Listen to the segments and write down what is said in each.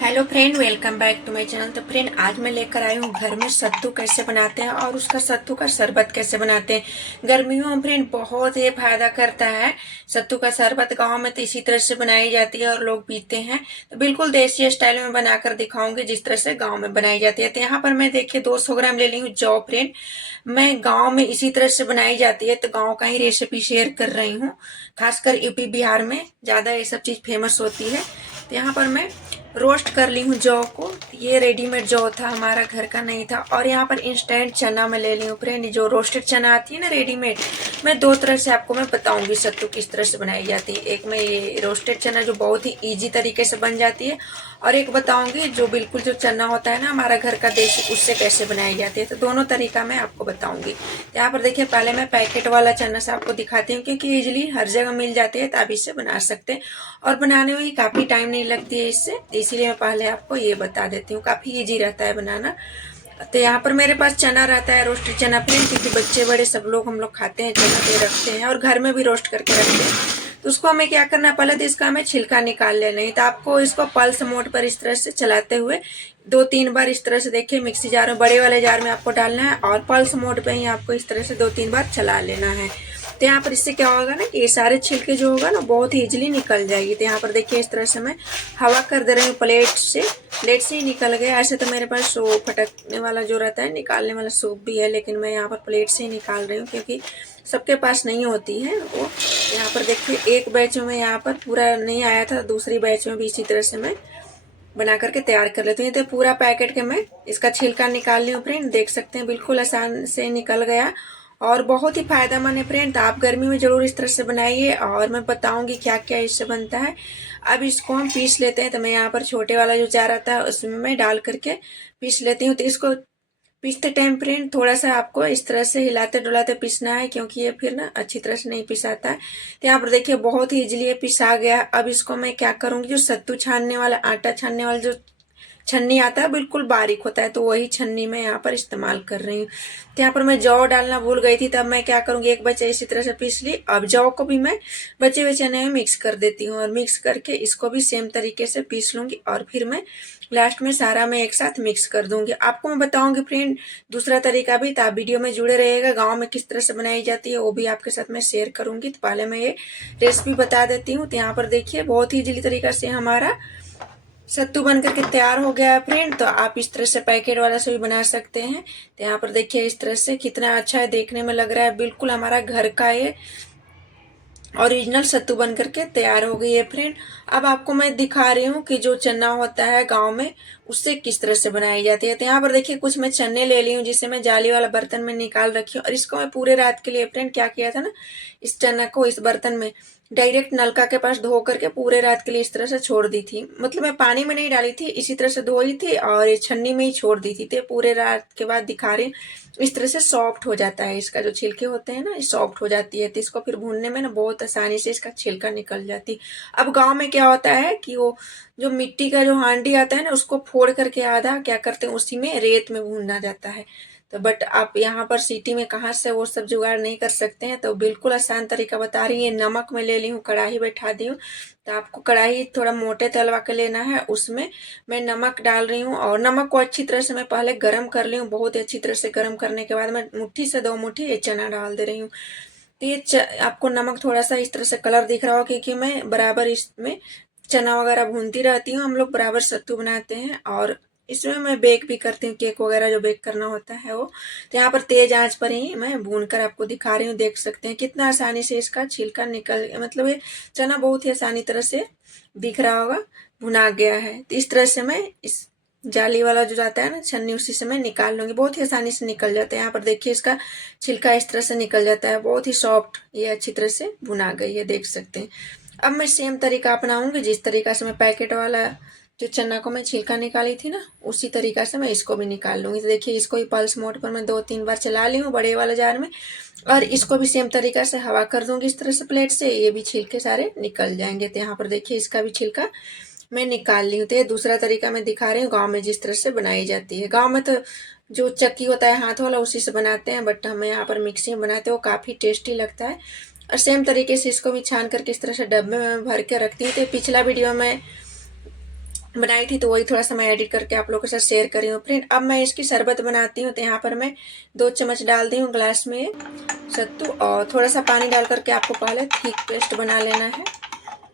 Hello friend, welcome back to my channel. तो friend, आज मैं लेकर आई हूँ घर में सत्तू कैसे बनाते हैं और उसका सत्तू का शरबत कैसे बनाते हैं। गर्मियों में फ्रेंड बहुत ही फायदा करता है। सत्तू का शरबत गांव में तो इसी तरह से बनाई जाती है और लोग पीते हैं। तो बिल्कुल देसी स्टाइल में बनाकर दिखाऊंगी जिस तरह से गाँव में बनाई जाती है। तो यहाँ पर मैं देखिए 200 ग्राम ले ली हूँ जौ। फ्रेंड, मैं गाँव में इसी तरह से बनाई जाती है तो गाँव का ही रेसिपी शेयर कर रही हूँ। खासकर यूपी बिहार में ज्यादा ये सब चीज फेमस होती है। तो यहाँ पर मैं रोस्ट कर ली हूँ जौ को। ये रेडीमेड जौ था, हमारा घर का नहीं था। और यहाँ पर इंस्टेंट चना मैं ले ली हूँ फ्रेंड, जो रोस्टेड चना आती है ना रेडीमेड। मैं दो तरह से आपको मैं बताऊंगी सत्तू किस तरह से बनाई जाती है। एक में ये रोस्टेड चना जो बहुत ही इजी तरीके से बन जाती है, और एक बताऊंगी जो बिल्कुल जो चना होता है ना हमारा घर का देसी, उससे कैसे बनाई जाती है। तो दोनों तरीका मैं आपको बताऊंगी। यहाँ पर देखिए पहले मैं पैकेट वाला चना से आपको दिखाती हूँ, क्योंकि इजिली हर जगह मिल जाती है तो आप इससे बना सकते हैं और बनाने में ही काफी टाइम नहीं लगती है इससे, इसीलिए मैं पहले आपको ये बता देती हूँ। काफी इजी रहता है बनाना। तो यहाँ पर मेरे पास चना रहता है, रोस्टेड चना फ्रेंड, क्योंकि बच्चे बड़े सब लोग हम लोग खाते हैं चना पे रखते हैं और घर में भी रोस्ट करके रखते हैं। तो उसको हमें क्या करना है, पहले तो इसका हमें छिलका निकाल लेना है। तो आपको इसको पल्स मोड पर इस तरह से चलाते हुए 2-3 बार इस तरह से देखिए मिक्सी जार में, बड़े वाले जार में आपको डालना है और पल्स मोड पे ही आपको इस तरह से 2-3 बार चला लेना है। तो यहाँ पर इससे क्या होगा ना कि ये सारे छिलके जो होगा ना बहुत ही इजीली निकल जाएगी। तो यहाँ पर देखिए इस तरह से मैं हवा कर दे रही हूँ प्लेट से ही निकल गया। ऐसे तो मेरे पास सूप फटकने वाला जो रहता है, निकालने वाला सूप भी है, लेकिन मैं यहाँ पर प्लेट से ही निकाल रही हूँ क्योंकि सबके पास नहीं होती है वो। यहाँ पर देखिए एक बैच में यहाँ पर पूरा नहीं आया था, दूसरी बैच में भी इसी तरह से मैं बना करके तैयार कर लेती हूँ। तो पूरा पैकेट के मैं इसका छिलका निकाल ली हूँ फ्रेंड, देख सकते हैं बिल्कुल आसान से निकल गया और बहुत ही फायदेमंद है फ्रेंड। तो आप गर्मी में जरूर इस तरह से बनाइए और मैं बताऊंगी क्या क्या इससे बनता है। अब इसको हम पीस लेते हैं। तो मैं यहाँ पर छोटे वाला जो जार आता है उसमें मैं डाल करके पीस लेती हूँ। तो इसको पीसते टाइम फ्रेंड थोड़ा सा आपको इस तरह से हिलाते डुलाते पीसना है, क्योंकि ये फिर ना अच्छी तरह से नहीं पिसाता है। तो यहाँ पर देखिए बहुत ही इजीली ये पिसा गया। अब इसको मैं क्या करूंगी, जो सत्तू छानने वाला, आटा छानने वाला जो छन्नी आता है बिल्कुल बारीक होता है, तो वही छन्नी मैं यहाँ पर इस्तेमाल कर रही हूँ। तो यहाँ पर मैं जौ डालना भूल गई थी, तब मैं क्या करूंगी, एक बच्चे इसी तरह से पीस ली। अब जौ को भी मैं बचे हुए चने में मिक्स कर देती हूँ और मिक्स करके इसको भी सेम तरीके से पीस लूंगी और फिर मैं लास्ट में सारा मैं एक साथ मिक्स कर दूंगी। आपको मैं बताऊंगी फ्रेंड दूसरा तरीका भी, तो आप वीडियो में जुड़े रहिएगा। गाँव में किस तरह से बनाई जाती है वो भी आपके साथ मैं शेयर करूंगी। तो पहले मैं ये रेसिपी बता देती हूँ। तो यहाँ पर देखिए बहुत ही इजीली तरीका से हमारा सत्तू बन करके तैयार हो गया है फ्रेंड। तो आप इस तरह से पैकेट वाला से भी बना सकते हैं। तो यहाँ पर देखिए इस तरह से कितना अच्छा है, देखने में लग रहा है बिल्कुल हमारा घर का ये ओरिजिनल सत्तू बन करके तैयार हो गई है फ्रेंड। अब आपको मैं दिखा रही हूँ कि जो चना होता है गांव में उससे किस तरह से बनाई जाती है। तो यहाँ पर देखिए कुछ मैं चने ले ली हूँ जिसे मैं जाली वाला बर्तन में निकाल रखी हूँ, और इसको मैं पूरे रात के लिए फ्रेंड क्या किया था ना, इस चना को इस बर्तन में डायरेक्ट नलका के पास धो करके पूरे रात के लिए इस तरह से छोड़ दी थी। मतलब मैं पानी में नहीं डाली थी, इसी तरह से धोई थी और ये छन्नी में ही छोड़ दी थी। तो पूरे रात के बाद दिखा रही हूँ, इस तरह से सॉफ्ट हो जाता है, इसका जो छिलके होते हैं ना ये सॉफ्ट हो जाती है। तो इसको फिर भूनने में ना बहुत आसानी से इसका छिलका निकल जाती है। अब गांव में क्या होता है कि वो जो मिट्टी का जो हांडी आता है ना उसको फोड़ करके आधा क्या करते हैं उसी में रेत में भूनना जाता है। तो बट आप यहाँ पर सिटी में कहाँ से वो सब जुगाड़ नहीं कर सकते हैं, तो बिल्कुल आसान तरीका बता रही है। नमक में ले ली हूँ, कढ़ाई बैठा दी हूँ। तो आपको कढ़ाई थोड़ा मोटे तलवा के लेना है, उसमें मैं नमक डाल रही हूँ और नमक को अच्छी तरह से मैं पहले गर्म कर ली हूँ। बहुत ही अच्छी तरह से गर्म करने के बाद मैं मुट्ठी से 2 मुट्ठी ये चना डाल दे रही हूँ। तो ये आपको नमक थोड़ा सा इस तरह से कलर दिख रहा हो, क्योंकि मैं बराबर इसमें चना वगैरह भूनती रहती हूँ। हम लोग बराबर सत्तू बनाते हैं और इसमें मैं बेक भी करती हूँ, केक वगैरह जो बेक करना होता है वो। तो यहाँ पर तेज आंच पर ही मैं भून कर आपको दिखा रही हूँ। देख सकते हैं कितना आसानी से इसका छिलका निकल, मतलब ये चना बहुत ही आसानी तरह से दिख रहा होगा भुना गया है। तो इस तरह से मैं इस जाली वाला जो जाता है ना छन्नी, उसी से मैं निकाल लूंगी। बहुत ही आसानी से निकल जाता है। यहाँ पर देखिए इसका छिलका इस तरह से निकल जाता है, बहुत ही सॉफ्ट ये अच्छी तरह से भुना गई है, देख सकते हैं। अब मैं सेम तरीका अपनाऊंगी, जिस तरीका से मैं पैकेट वाला जो चना को मैं छिलका निकाली थी ना उसी तरीका से मैं इसको भी निकाल लूंगी। तो देखिए इसको ही पल्स मोड पर मैं 2-3 बार चला ली हूँ बड़े वाले जार में, और इसको भी सेम तरीका से हवा कर दूंगी इस तरह से प्लेट से, ये भी छिलके सारे निकल जाएंगे। तो यहाँ पर देखिए इसका भी छिलका मैं निकाल ली हूँ। तो ये दूसरा तरीका मैं दिखा रही हूँ गाँव में जिस तरह से बनाई जाती है। गाँव में तो जो चक्की होता है हाथ वाला उसी से बनाते हैं, बट हमें यहाँ पर मिक्सी में बनाते हैं, वो काफी टेस्टी लगता है। और सेम तरीके से इसको भी छान करके इस तरह से डब्बे में भर के रखती हूँ। तो पिछला वीडियो में बनाई थी, तो वही थोड़ा सा मैं एडिट करके आप लोगों के साथ शेयर कर रही हूँ फ्रेंड। अब मैं इसकी शरबत बनाती हूँ, तो यहाँ पर मैं 2 चम्मच डाल दी हूँ ग्लास में सत्तू, और थोड़ा सा पानी डाल करके आपको पहले थिक पेस्ट बना लेना है।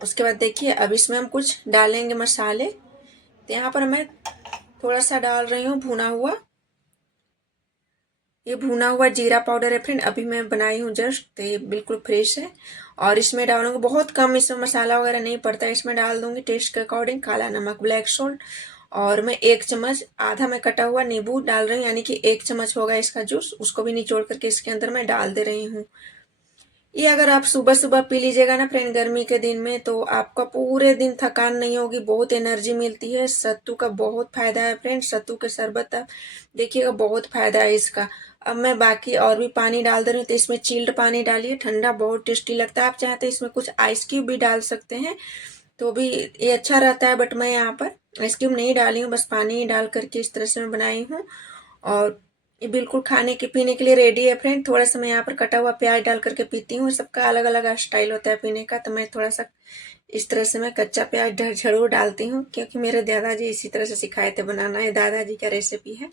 उसके बाद देखिए अब इसमें हम कुछ डालेंगे मसाले। तो यहाँ पर मैं थोड़ा सा डाल रही हूँ भुना हुआ, ये भुना हुआ जीरा पाउडर है फ्रेंड, अभी मैं बनाई हूँ जस्ट, तो ये बिल्कुल फ्रेश है। और इसमें डालूंगी बहुत कम, इसमें मसाला वगैरह नहीं पड़ता है, इसमें डाल दूंगी टेस्ट के अकॉर्डिंग काला नमक, ब्लैक सॉल्ट। और मैं 1 चम्मच आधा में कटा हुआ नींबू डाल रही हूँ, यानी कि 1 चम्मच होगा इसका जूस, उसको भी निचोड़ करके इसके अंदर मैं डाल दे रही हूँ। ये अगर आप सुबह सुबह पी लीजिएगा ना फ्रेंड गर्मी के दिन में, तो आपका पूरे दिन थकान नहीं होगी, बहुत एनर्जी मिलती है। सत्तू का बहुत फायदा है फ्रेंड, सत्तू के शरबत आप देखिएगा, बहुत फायदा है इसका। अब मैं बाकी और भी पानी डाल दे रही हूँ, तो इसमें चिल्ड पानी डालिए, ठंडा बहुत टेस्टी लगता है। आप चाहें तो इसमें कुछ आइस क्यूब भी डाल सकते हैं, तो भी ये अच्छा रहता है, बट मैं यहाँ पर आइस क्यूब नहीं डाली हूँ, बस पानी ही डाल करके इस तरह से मैं बनाई हूँ। और ये बिल्कुल खाने के पीने के लिए रेडी है फ्रेंड। थोड़ा सा मैं यहाँ पर कटा हुआ प्याज डाल करके पीती हूँ, सबका अलग अलग स्टाइल होता है पीने का, तो मैं थोड़ा सा इस तरह से मैं कच्चा प्याज जरूर डालती हूँ, क्योंकि मेरे दादाजी इसी तरह से सिखाए थे बनाना, है दादाजी का रेसिपी है।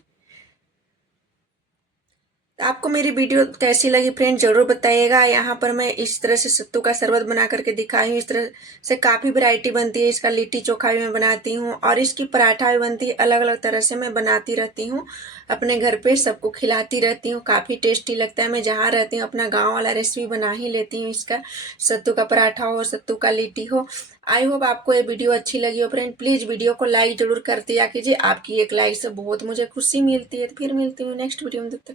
तो आपको मेरी वीडियो कैसी लगी फ्रेंड जरूर बताइएगा। यहाँ पर मैं इस तरह से सत्तू का शरबत बना करके दिखाई हूँ, इस तरह से काफ़ी वैरायटी बनती है इसका। लिट्टी चोखा भी मैं बनाती हूँ, और इसकी पराठा भी बनती है, अलग अलग तरह से मैं बनाती रहती हूँ, अपने घर पे सबको खिलाती रहती हूँ, काफ़ी टेस्टी लगता है। मैं जहाँ रहती हूँ अपना गाँव वाला रेसिपी बना ही लेती हूँ इसका, सत्तू का पराठा हो, सत्तू का लिट्टी हो। आई होप आपको ये वीडियो अच्छी लगी हो फ्रेंड, प्लीज़ वीडियो को लाइक जरूर कर दिया कीजिए, आपकी एक लाइक से बहुत मुझे खुशी मिलती है। तो फिर मिलती हूँ नेक्स्ट वीडियो में, तब तक